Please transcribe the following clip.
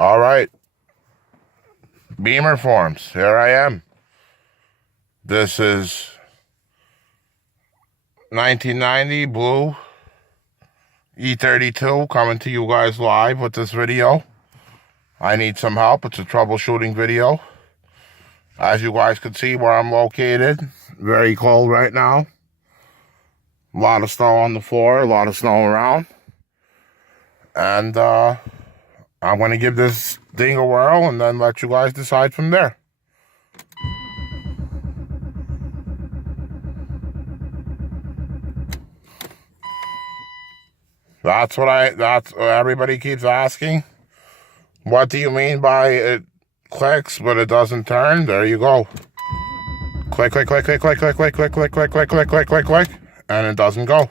All right. Beamer forms. Here I am. This is 1990 blue E32 coming to you guys live with this video. I need some help. It's a troubleshooting video. As you guys can see where I'm located, very cold right now. A lot of snow on the floor, a lot of snow around. And I'm going to give this thing a whirl and then let you guys decide from there. That's what everybody keeps asking. What do you mean by it clicks but it doesn't turn? There you go. Click, click, click, click, click, click, click, click, click, click, click, click, click, click, click, and it doesn't go.